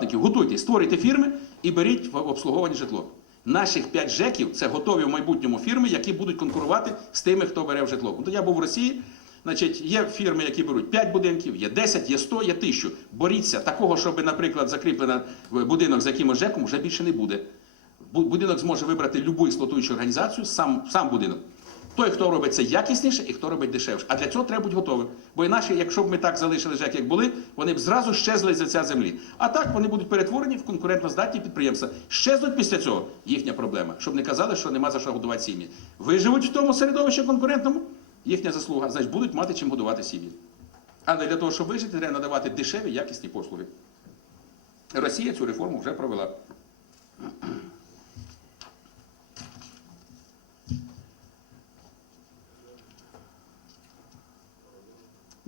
приватників, готуйтесь, створюйте фірми і беріть в обслуговування житло. Наших 5 ЖЕКів це готові в майбутньому фірми, які будуть конкурувати з тими, хто бере в житло. От я був в Росії. Значить, є фірми, які беруть 5 будинків, є 10, є 100, є 1000. Боріться. Такого, щоб, наприклад, закріплено будинок за якимось ЖЕКом, вже більше не буде. Будинок зможе вибрати будь-яку експлуатуючу організацію, сам, сам будинок. Той, хто робить це якісніше і хто робить дешевше. А для цього треба бути готовим. Бо інакше, якщо б ми так залишили як були, вони б зразу щезли з ця землі. А так вони будуть перетворені в конкурентно-здатні підприємства. Щезнуть після цього їхня проблема. Щоб не казали, що нема за що годувати сім'ї. Виживуть в тому середовищі конкурентному, їхня заслуга. Значить, будуть мати чим годувати сім'ї. Але для того, щоб вижити, треба надавати дешеві, якісні послуги. Росія цю реформу вже провела.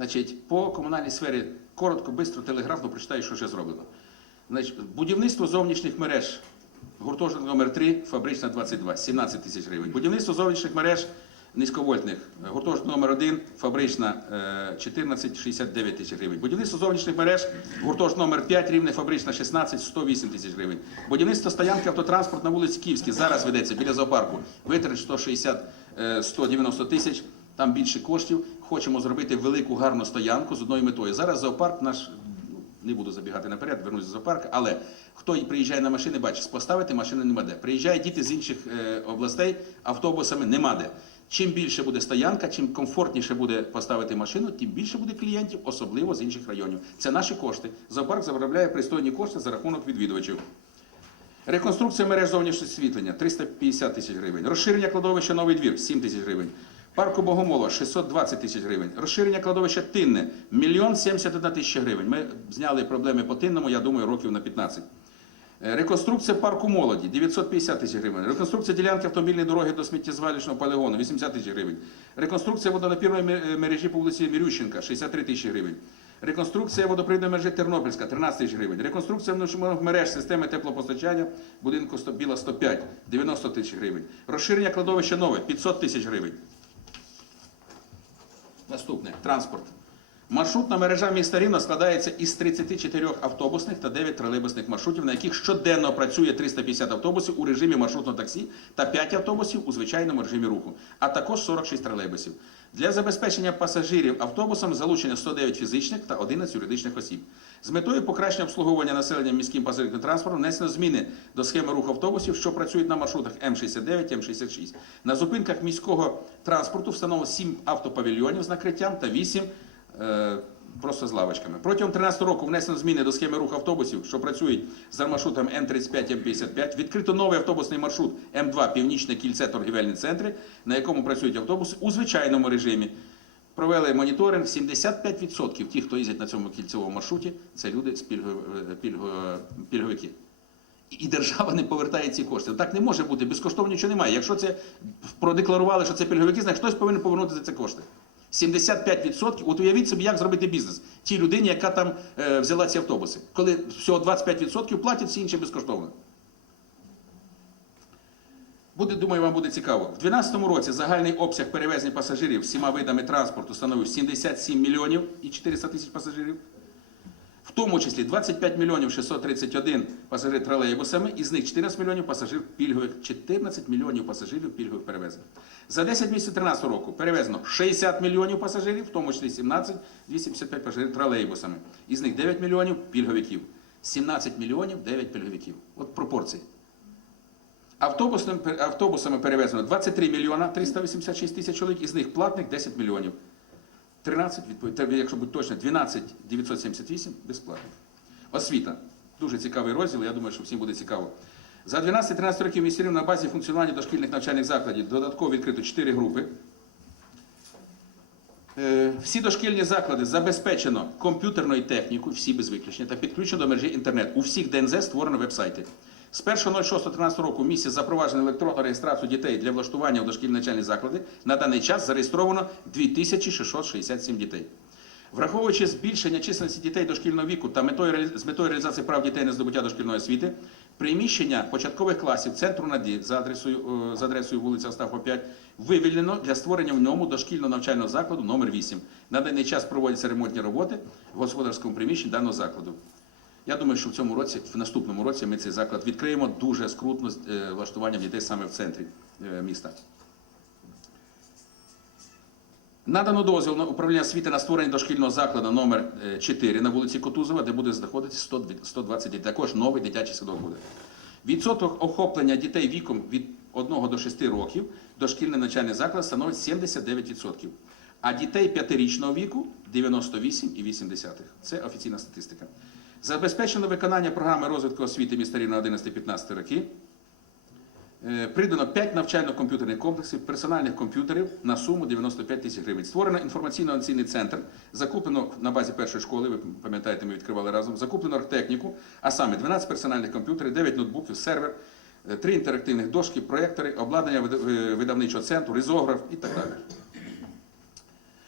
Значить, по комунальній сфері коротко, бистро, телеграфно прочитаю, що вже зроблено. Значить, будівництво зовнішніх мереж, гуртожиток номер 3 фабрична 22, 17 тисяч гривень. Будівництво зовнішніх мереж низьковольтних, гуртожиток номер 1 фабрична е, 14, 69 тисяч гривень. Будівництво зовнішніх мереж, гуртожиток номер 5 рівне фабрична 16, 108 тисяч гривень. Будівництво стоянки автотранспорт на вулиці Київській зараз ведеться біля зоопарку. Витрат 160, е, 190 тисяч. Там більше коштів. Хочемо зробити велику гарну стоянку з одною метою. Зараз зоопарк наш, ну, не буду забігати наперед, вернусь до зоопарку, але хто приїжджає на машини, бачить, поставити машини нема де. Приїжджають діти з інших е, областей, автобусами нема де. Чим більше буде стоянка, чим комфортніше буде поставити машину, тим більше буде клієнтів, особливо з інших районів. Це наші кошти. Зоопарк заробляє пристойні кошти за рахунок відвідувачів. Реконструкція мереж зовнішнього освітлення 350 тисяч гривень. Розширення кладовища Новий двір 7 тисяч гривень. Парку Богомола 620 тисяч гривень. Розширення кладовища Тинне 1 71 тисяча гривень. Ми зняли проблеми по Тинному, я думаю, років на 15. Е, Реконструкція парку молоді 950 тисяч гривень. Реконструкція ділянки автомобільної дороги до сміттєзвалищного полігону 80 тисяч гривень. Реконструкція водонапірної мережі по вулиці Мірющенка 63 тисячі гривень. Реконструкція водопровідної мережі Тернопільська 13 тисяч гривень. Реконструкція мереж системи теплопостачання будинку Біла 105 90 тисяч гривень. Розширення кладовища нове 500 тисяч гривень. Наступне транспорт. Маршрутна мережа міста Рівно складається із 34 автобусних та 9 тролейбусних маршрутів, на яких щоденно працює 350 автобусів у режимі маршрутного таксі та 5 автобусів у звичайному режимі руху, а також 46 тролейбусів. Для забезпечення пасажирів автобусом залучено 109 фізичних та 11 юридичних осіб. З метою покращення обслуговування населення міським пасажирським транспортом внесено зміни до схеми руху автобусів, що працюють на маршрутах М69, М66. На зупинках міського транспорту встановлено 7 автопавільйонів з накриттям та 8 е, просто з лавочками. Протягом 13 року внесено зміни до схеми руху автобусів, що працюють за маршрутом М35, М55. Відкрито новий автобусний маршрут М2 Північне кільце торгівельні центри, на якому працюють автобуси у звичайному режимі. Провели моніторинг. 75% тих, хто їздять на цьому кільцевому маршруті, це люди з пільго- пільго- пільговики. І держава не повертає ці кошти. Так не може бути, безкоштовно нічого немає. Якщо це продекларували, що це пільговики, значить хтось повинен повернути за це кошти. 75%, от уявіть собі, як зробити бізнес тій людині, яка там е, взяла ці автобуси. Коли всього 25% платять, всі інші безкоштовно. Буде, думаю, вам буде цікаво. В 2012 році загальний обсяг перевезень пасажирів всіма видами транспорту становив 77 мільйонів і 400 тисяч пасажирів. В тому числі 25 мільйонів 631 пасажирів тролейбусами, із них 14 мільйонів пасажирів пільгових, 14 мільйонів пасажирів пільгових перевезень. За 10 місяців 2013 року перевезено 60 мільйонів пасажирів, в тому числі 17 255 пасажирів тролейбусами. Із них 9 мільйонів пільговиків, 17 мільйонів 9 пільговиків. От пропорції. Автобусами перевезено 23 мільйона 386 тисяч чоловік, із них платних 10 мільйонів. 13, відповідь, якщо бути точно, 12 978 безплатних. Освіта. Дуже цікавий розділ, я думаю, що всім буде цікаво. За 12-13 років місті на базі функціонування дошкільних навчальних закладів додатково відкрито 4 групи. Е, Всі дошкільні заклади забезпечено комп'ютерною технікою, всі без виключення, та підключено до мережі інтернет. У всіх ДНЗ створено веб-сайти. З 1.06.13 року місяць запроваджено електронну реєстрацію дітей для влаштування в дошкільні навчальні заклади. На даний час зареєстровано 2667 дітей. Враховуючи збільшення численності дітей дошкільного віку та метою, з метою реалізації прав дітей на здобуття дошкільної освіти, приміщення початкових класів центру НАДІ за адресою, е, за адресою вулиця Остапа 5 вивільнено для створення в ньому дошкільного навчального закладу номер 8 На даний час проводяться ремонтні роботи в господарському приміщенні даного закладу. Я думаю, що в цьому році, в наступному році, ми цей заклад відкриємо дуже скрутно з е, влаштуванням дітей саме в центрі е, міста. Надано дозвіл на управління освіти на створення дошкільного закладу номер 4 на вулиці Котузова, де буде знаходитися 120 дітей. Також новий дитячий садок буде. Відсоток охоплення дітей віком від 1 до 6 років дошкільний навчальний заклад становить 79%. А дітей п'ятирічного віку 98,8%. Це офіційна статистика. Забезпечено виконання програми розвитку освіти міста Рівна 11-15 роки. Е, Придано 5 навчально-комп'ютерних комплексів, персональних комп'ютерів на суму 95 тисяч гривень. Створено інформаційно-оцінний центр, закуплено на базі першої школи, ви пам'ятаєте, ми відкривали разом, закуплено техніку, а саме 12 персональних комп'ютерів, 9 ноутбуків, сервер, 3 інтерактивних дошки, проєктори, обладнання е, видавничого центру, ризограф і так далі.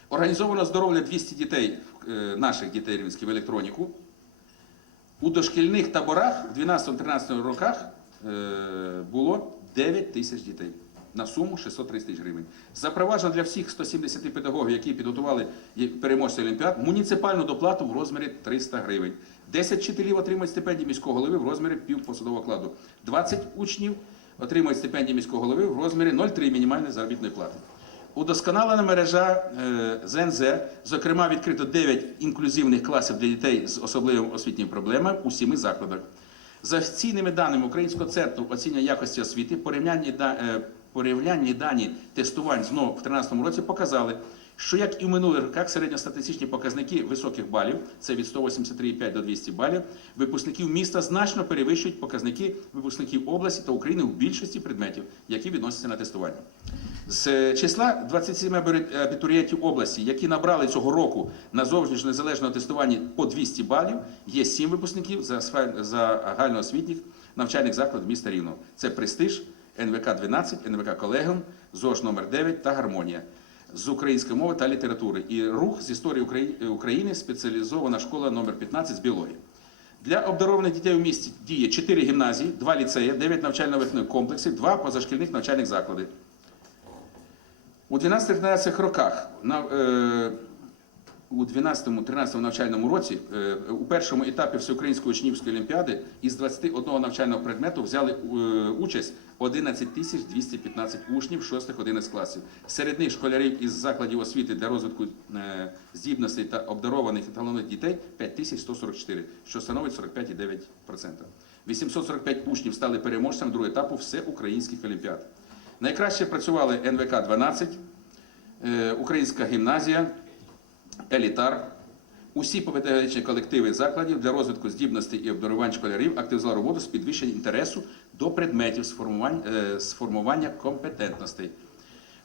Організовано здоров'я 200 дітей, е, наших дітей рівненських в електроніку. У дошкільних таборах в 12-13 роках е, було 9 тисяч дітей на суму 630 тисяч гривень. Запроваджено для всіх 170 педагогів, які підготували переможців Олімпіад, муніципальну доплату в розмірі 300 гривень. 10 вчителів отримують стипендії міського голови в розмірі півпосадового окладу. 20 учнів отримують стипендії міського голови в розмірі 0,3 мінімальної заробітної плати. Удосконалена мережа е, ЗНЗ, зокрема, відкрито 9 інклюзивних класів для дітей з особливими освітніми проблемами у семи закладах. За офіційними даними Українського центру оцінювання якості освіти, порівнянні, е, порівнянні дані тестувань знову в 2013 році показали, що як і в минулих роках середньостатистичні показники високих балів, це від 183,5 до 200 балів, випускників міста значно перевищують показники випускників області та України в більшості предметів, які відносяться на тестування. З числа 27 абері- абітурієнтів області, які набрали цього року на зовнішньо незалежному тестуванні по 200 балів, є 7 випускників загальноосвітніх навчальних закладів міста Рівного. Це Престиж, НВК 12, НВК Колегіум, ЗОЖ номер 9 та Гармонія з української мови та літератури і рух з історії України, спеціалізована школа номер 15 з біології. Для обдарованих дітей у місті діє 4 гімназії, 2 ліцеї, 9 навчально-виховних комплексів, 2 позашкільних навчальних заклади. У 12-13 роках на, е, у 12-13 навчальному році е, у першому етапі Всеукраїнської учнівської олімпіади із 21 навчального предмету взяли е, участь 11 тисяч 215 учнів 6-11 класів. Серед них школярів із закладів освіти для розвитку е, здібностей та обдарованих і талановитих дітей 5144, що становить 45,9%. 845 учнів стали переможцями другого етапу всеукраїнських олімпіад. Найкраще працювали НВК 12, е, Українська гімназія, Елітар. Усі педагогічні колективи закладів для розвитку здібностей і обдарувань школярів активізували роботу з підвищення інтересу до предметів з формувань- е, формування компетентностей.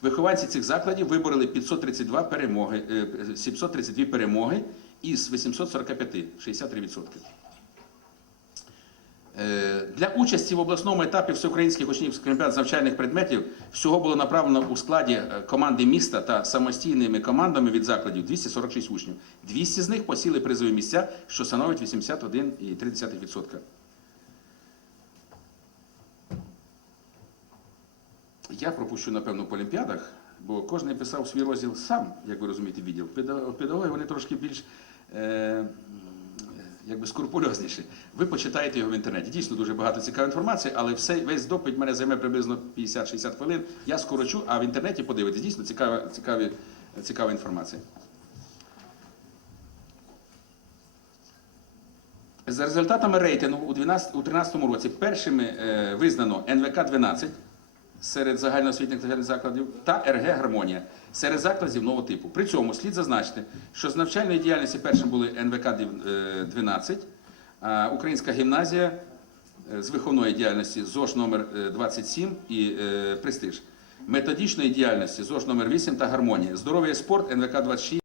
Вихованці цих закладів вибороли 532 перемоги, е, 732 перемоги із 845, 63%. Е, Для участі в обласному етапі всеукраїнських учнівських олімпіад з навчальних предметів всього було направлено у складі е, команди міста та самостійними командами від закладів 246 учнів. 200 з них посіли призові місця, що становить 81,3%. Я пропущу, напевно, по олімпіадах, бо кожен писав свій розділ сам, як ви розумієте, відділ. Педа- Педагоги вони трошки більш е, якби скрупульозніші. Ви почитаєте його в інтернеті. Дійсно дуже багато цікавої інформації, але все, весь допит мене займе приблизно 50-60 хвилин. Я скорочу, а в інтернеті подивитесь. Дійсно цікава, цікаві, цікава інформація. За результатами рейтингу у 2013 році першими е, визнано НВК 12 серед загальноосвітніх навчальних закладів та РГ Гармонія серед закладів нового типу. При цьому слід зазначити, що з навчальної діяльності першим були НВК дів- е, 12, а Українська гімназія е, з виховної діяльності ЗОЖ номер е, 27 і е, Престиж. Методичної діяльності ЗОЖ номер 8 та Гармонія. Здоров'я і спорт НВК 26